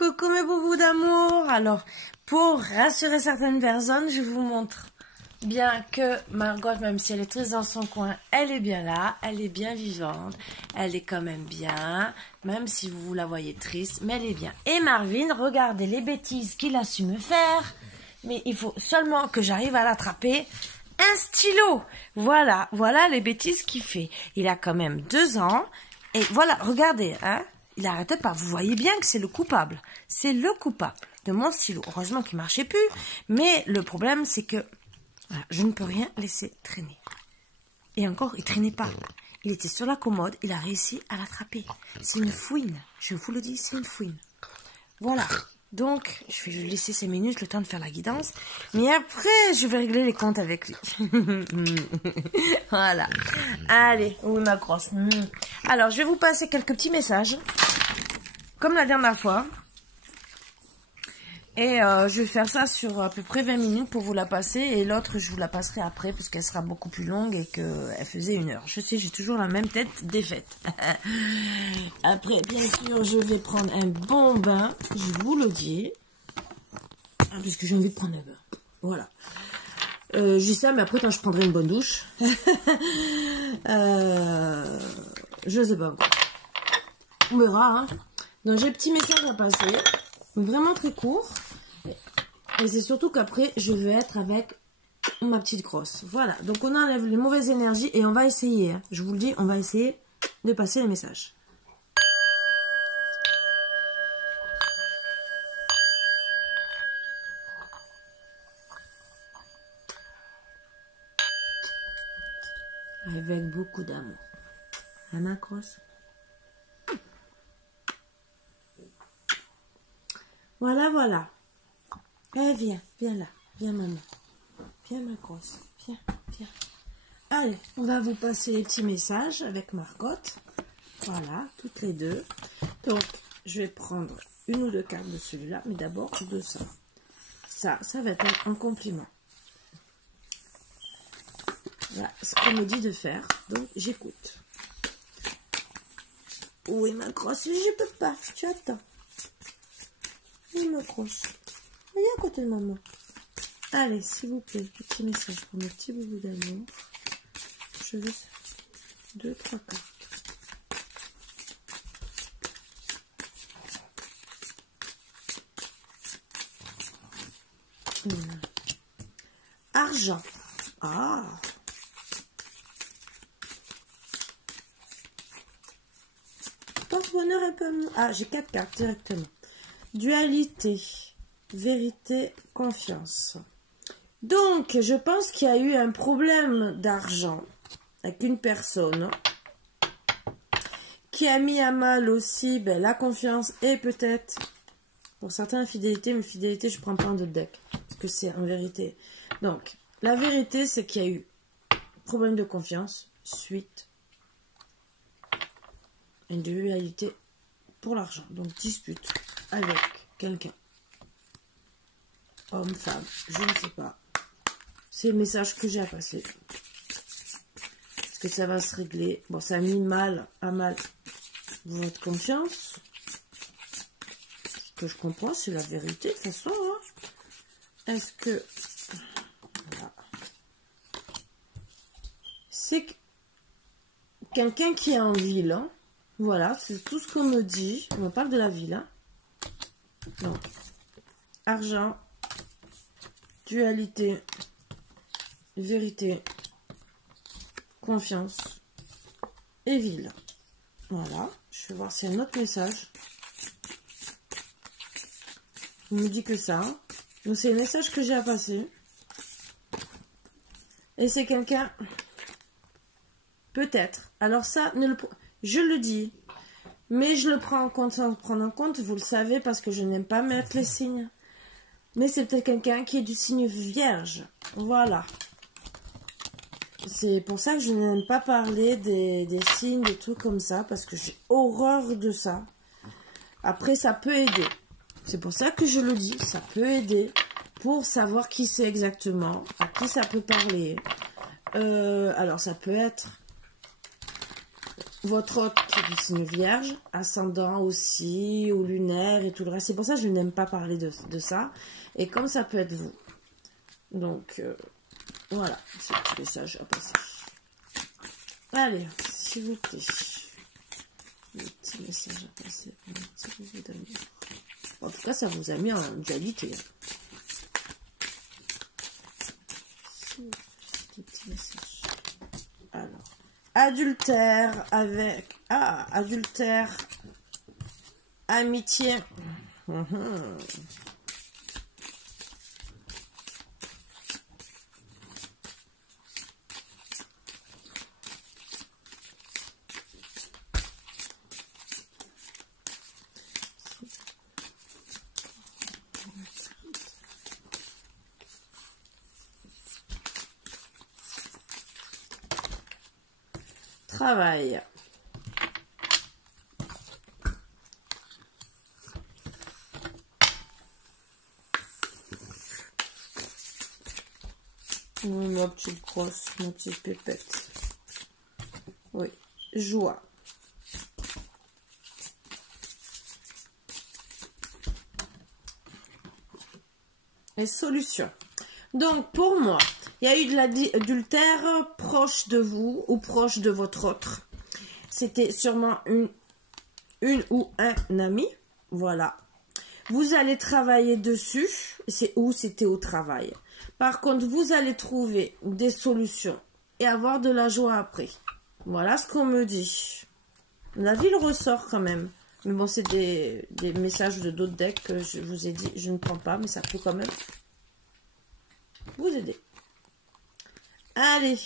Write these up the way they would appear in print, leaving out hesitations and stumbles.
Coucou mes boubous d'amour. Alors, pour rassurer certaines personnes, je vous montre bien que Margot, même si elle est triste dans son coin, elle est bien là, elle est bien vivante, elle est quand même bien, même si vous la voyez triste, mais elle est bien. Et Marvin, regardez les bêtises qu'il a su me faire, mais il faut seulement que j'arrive à l'attraper. Un stylo. Voilà les bêtises qu'il fait. Il a quand même 2 ans. Et voilà, regardez, hein. Il n'arrêtait pas. Vous voyez bien que c'est le coupable. C'est le coupable de mon stylo. Heureusement qu'il ne marchait plus. Mais le problème, c'est que voilà, je ne peux rien laisser traîner. Et encore, il ne traînait pas. Il était sur la commode. Il a réussi à l'attraper. C'est une fouine. Je vous le dis, c'est une fouine. Voilà. Donc, je vais lui laisser 5 minutes, le temps de faire la guidance. Mais après, je vais régler les comptes avec lui. Voilà. Allez, oui, ma grosse. Alors, je vais vous passer quelques petits messages. Comme la dernière fois. Et je vais faire ça sur à peu près 20 minutes pour vous la passer. Et l'autre, je vous la passerai après parce qu'elle sera beaucoup plus longue et qu'elle faisait 1 heure. Je sais, j'ai toujours la même tête défaite. Après, bien sûr, je vais prendre un bon bain. Je vous le dis. Puisque j'ai envie de prendre un bain. Voilà. Je dis ça, mais après, quand je prendrai une bonne douche. Je sais pas. On verra. Hein. Donc, j'ai un petit message à passer. Vraiment très court. Et c'est surtout qu'après, je vais être avec ma petite grosse. Voilà. Donc, on enlève les mauvaises énergies et on va essayer. Hein. Je vous le dis, on va essayer de passer les messages. Avec beaucoup d'amour. Hein, ma grosse? Voilà, voilà. Eh, viens là. Viens, maman. Viens, ma grosse. Viens. Allez, on va vous passer les petits messages avec Margot. Voilà, toutes les deux. Donc, je vais prendre 1 ou 2 cartes de celui-là, mais d'abord de ça. Ça va être un compliment. Voilà ce qu'on me dit de faire. Donc, j'écoute. Oui, ma grosse, je peux pas. Tu attends. Oui, ma grosse. Viens à côté de maman. Allez, s'il vous plaît, petit message pour mes petits boubous d'amour. Je veux 2, 3 cartes. Argent. Ah. Porte-bonheur un peu... Ah, j'ai 4 cartes directement. Dualité. Vérité, confiance. Donc, je pense qu'il y a eu un problème d'argent avec une personne qui a mis à mal aussi la confiance et peut-être, pour certains, fidélité. Mais fidélité, je prends pas en 2 decks. Parce que c'est en vérité. Donc, la vérité, c'est qu'il y a eu problème de confiance suite à une dualité pour l'argent. Donc, dispute avec quelqu'un. Homme, femme, je ne sais pas. C'est le message que j'ai à passer. Est-ce que ça va se régler? Bon, ça a mis à mal votre confiance. Ce que je comprends, c'est la vérité, de toute façon. Hein. Est-ce que... Voilà. C'est quelqu'un qui est en ville. Hein. Voilà, c'est tout ce qu'on me dit. On me parle de la ville. Hein. Donc, argent, dualité, vérité, confiance et ville. Voilà, je vais voir si y a un autre message. Il me dit que ça. Donc c'est le message que j'ai à passer. Et c'est quelqu'un... Peut-être. Alors ça, je le dis. Mais je le prends en compte sans le prendre en compte. Vous le savez parce que je n'aime pas mettre les signes. Mais c'est peut-être quelqu'un qui est du signe vierge. Voilà. C'est pour ça que je n'aime pas parler des signes, des trucs comme ça. Parce que j'ai horreur de ça. Après, ça peut aider. C'est pour ça que je le dis. Ça peut aider pour savoir qui c'est exactement. À qui ça peut parler. Alors, ça peut être votre hôte qui est du signe vierge, ascendant aussi, ou lunaire et tout le reste. C'est pour ça que je n'aime pas parler de ça. Et comme ça peut être vous. Donc, voilà, c'est un petit message à passer. Allez, s'il vous plaît. Le petit message à passer pour un petit bébé d'amour. En tout cas, ça vous a mis en dualité. Petit message. Alors, adultère avec... Ah, adultère, amitié. Travail. Oui, ma petite grosse, ma petite pépette. Oui, joie. Et solution. Donc, pour moi, il y a eu de l'adultère proche de vous ou proche de votre autre. C'était sûrement une ou un ami. Voilà. Vous allez travailler dessus. C'est où? C'était au travail. Par contre, vous allez trouver des solutions et avoir de la joie après. Voilà ce qu'on me dit. La vie le ressort quand même. Mais bon, c'est des messages de d'autres decks que je vous ai dit. Je ne prends pas, mais ça peut quand même vous aider. Allez,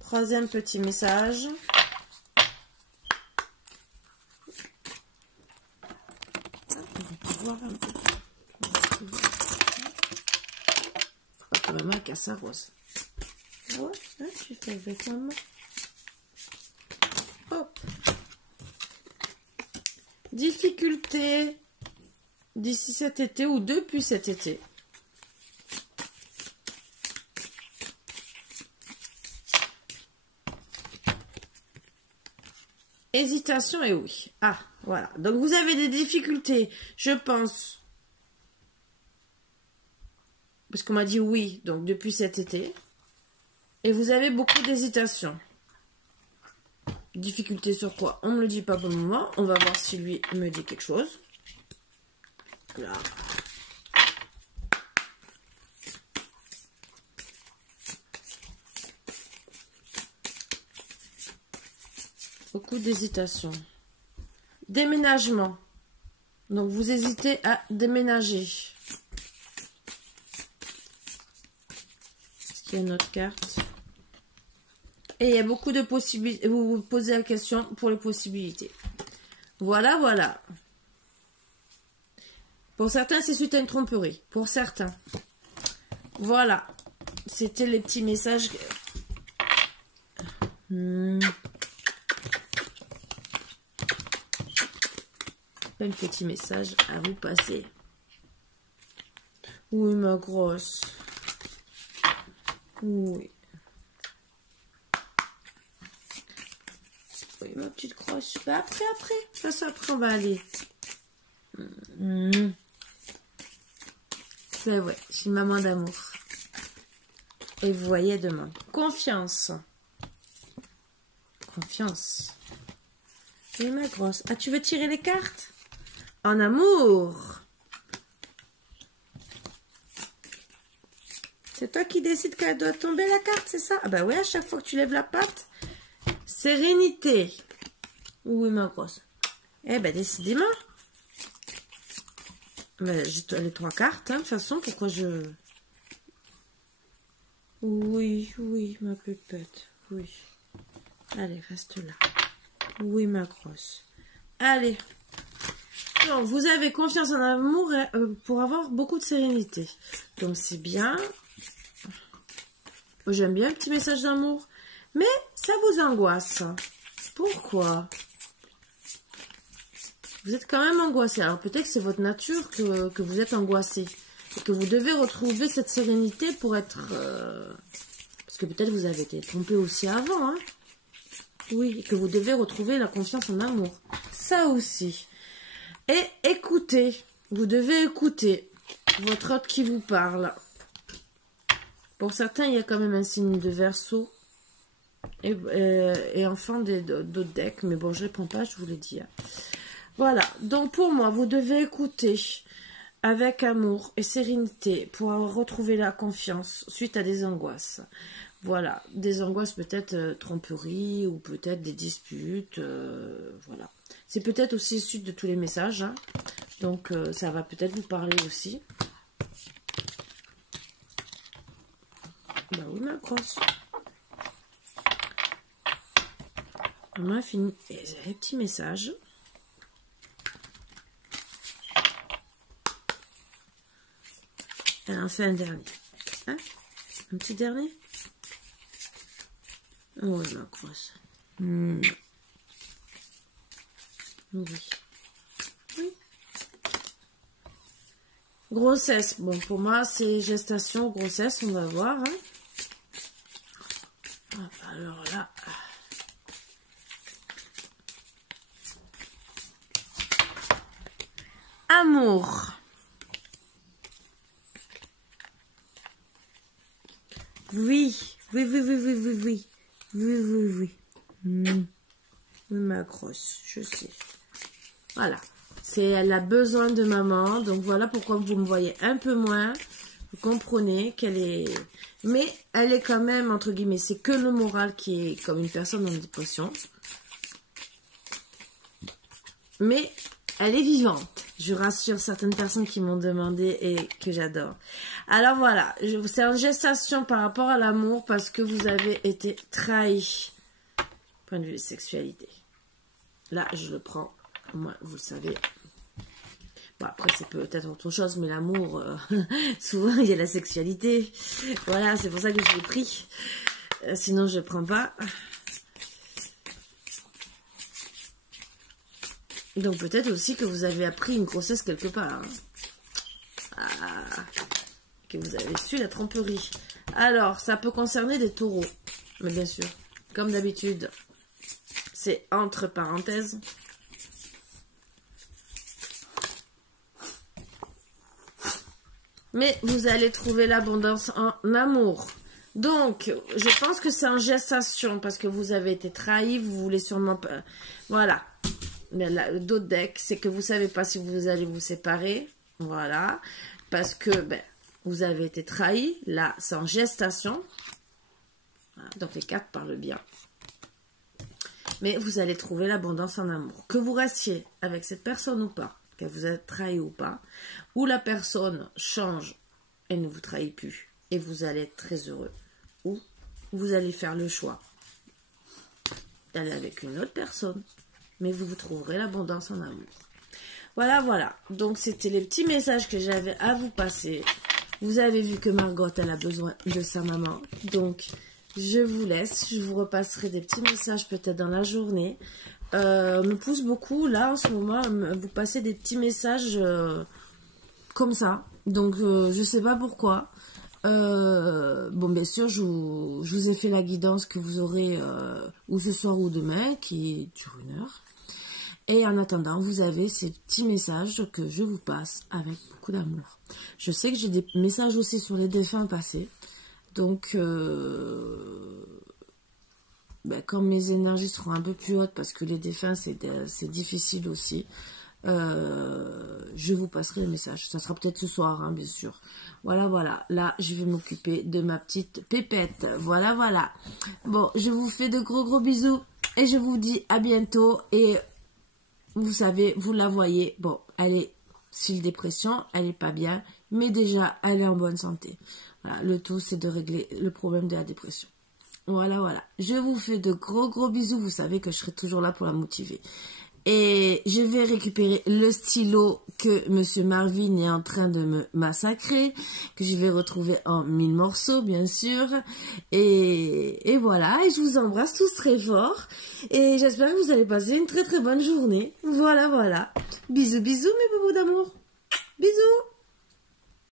troisième petit message. On va voir un peu. Oh, maman casse sa rose. Ah ouais, hein, tu fais avec maman. Hop. Difficulté d'ici cet été ou depuis cet été. Hésitation et oui. Ah, voilà. Donc, vous avez des difficultés, je pense. Parce qu'on m'a dit oui, donc depuis cet été. Et vous avez beaucoup d'hésitation. Difficulté sur quoi? On ne me le dit pas pour le moment. On va voir si lui me dit quelque chose. Là. Beaucoup d'hésitation. Déménagement. Donc, vous hésitez à déménager. Est-ce qu'il y a une autre carte? Et il y a beaucoup de possibilités. Vous vous posez la question pour les possibilités. Voilà, voilà. Pour certains, c'est suite à une tromperie. Pour certains. Voilà. C'était les petits messages. Un petit message à vous passer. Oui, ma grosse. Oui. Oui, ma petite grosse. Bah, après. Ça, après, on va aller. C'est vrai, je suis maman d'amour. Et vous voyez demain. Confiance. Confiance. Oui, ma grosse. Ah, tu veux tirer les cartes? En amour. C'est toi qui décides qu'elle doit tomber la carte, c'est ça? Ah bah oui, à chaque fois que tu lèves la patte. Sérénité. Oui, ma grosse. Eh ben, décidément. Mais j'ai les trois cartes, hein, de toute façon, pourquoi je... Oui, ma pépette, oui. Allez, reste là. Oui, ma grosse. Allez. Donc, vous avez confiance en amour pour avoir beaucoup de sérénité. Donc, c'est bien. J'aime bien le petit message d'amour. Mais ça vous angoisse. Pourquoi? Vous êtes quand même angoissé. Alors, peut-être que c'est votre nature que vous êtes angoissé. Et que vous devez retrouver cette sérénité pour être... Parce que peut-être vous avez été trompé aussi avant. Hein. Oui, que vous devez retrouver la confiance en amour. Ça aussi. Et écoutez. Vous devez écouter votre hôte qui vous parle. Pour certains, il y a quand même un signe de Verseau. Et enfin d'autres decks. Mais bon, je ne les prends pas, je vous l'ai dit. Hein. Voilà. Donc pour moi, vous devez écouter avec amour et sérénité pour retrouver la confiance suite à des angoisses. Voilà, des angoisses peut-être tromperie ou peut-être des disputes, voilà. C'est peut-être aussi suite de tous les messages, hein. Donc ça va peut-être vous parler aussi. Bah oui, ma grosse. On a fini. Et les petits messages. Elle en fait un dernier. Hein? Un petit dernier? Oh, ma grosse. Oui. Oui. Grossesse. Bon, pour moi, c'est gestation, grossesse. On va voir. Hein. Alors là. Amour. Oui. Oui, oui, oui, oui, oui, oui. Oui, oui, oui. Oui, ma grosse, je sais. Voilà. Elle a besoin de maman. Donc, voilà pourquoi vous me voyez un peu moins. Vous comprenez qu'elle est... Mais elle est quand même, entre guillemets, c'est que le moral qui est comme une personne en dépression. Mais elle est vivante. Je rassure certaines personnes qui m'ont demandé et que j'adore. Alors voilà, c'est en gestation par rapport à l'amour parce que vous avez été trahi. Point de vue sexualité. Là, je le prends. Moi, vous le savez. Bon, après, c'est peut-être autre chose, mais l'amour, souvent, il y a la sexualité. Voilà, c'est pour ça que je l'ai pris. Sinon, je ne le prends pas. Donc, peut-être aussi que vous avez appris une grossesse quelque part. Hein. Ah, que vous avez su la tromperie. Alors, ça peut concerner des taureaux. Mais bien sûr, comme d'habitude, c'est entre parenthèses. Mais vous allez trouver l'abondance en amour. Donc, je pense que c'est en gestation parce que vous avez été trahi. Vous voulez sûrement pas... Voilà. D'autres decks, c'est que vous ne savez pas si vous allez vous séparer. Voilà. Parce que ben, vous avez été trahi. Là, c'est en gestation. Voilà. Donc, les cartes parlent bien. Mais vous allez trouver l'abondance en amour. Que vous restiez avec cette personne ou pas, qu'elle vous a trahi ou pas, ou la personne change et ne vous trahit plus, et vous allez être très heureux, ou vous allez faire le choix d'aller avec une autre personne, mais vous trouverez l'abondance en amour. Voilà, voilà. Donc, c'était les petits messages que j'avais à vous passer. Vous avez vu que Margot, elle a besoin de sa maman. Donc, je vous laisse. Je vous repasserai des petits messages peut-être dans la journée. On me pousse beaucoup, là, en ce moment, à vous passer des petits messages comme ça. Donc, je sais pas pourquoi. Bon, bien sûr, je vous ai fait la guidance que vous aurez ou ce soir ou demain, qui dure 1 heure. Et en attendant, vous avez ces petits messages que je vous passe avec beaucoup d'amour. Je sais que j'ai des messages aussi sur les défunts passés. Donc, ben, quand mes énergies seront un peu plus hautes, parce que les défunts, c'est difficile aussi, je vous passerai le message. Ça sera peut-être ce soir, hein, bien sûr. Voilà, voilà. Là, je vais m'occuper de ma petite pépette. Voilà, voilà. Bon, je vous fais de gros bisous. Et je vous dis à bientôt. Et vous savez, vous la voyez. Bon, elle est style dépression. Elle n'est pas bien. Mais déjà, elle est en bonne santé. Voilà, le tout, c'est de régler le problème de la dépression. Voilà, voilà. Je vous fais de gros bisous. Vous savez que je serai toujours là pour la motiver. Et je vais récupérer le stylo que Monsieur Marvin est en train de me massacrer, que je vais retrouver en 1000 morceaux, bien sûr. Et voilà, et je vous embrasse tous très fort. Et j'espère que vous allez passer une très bonne journée. Voilà, voilà. Bisous, bisous, mes bobos d'amour. Bisous.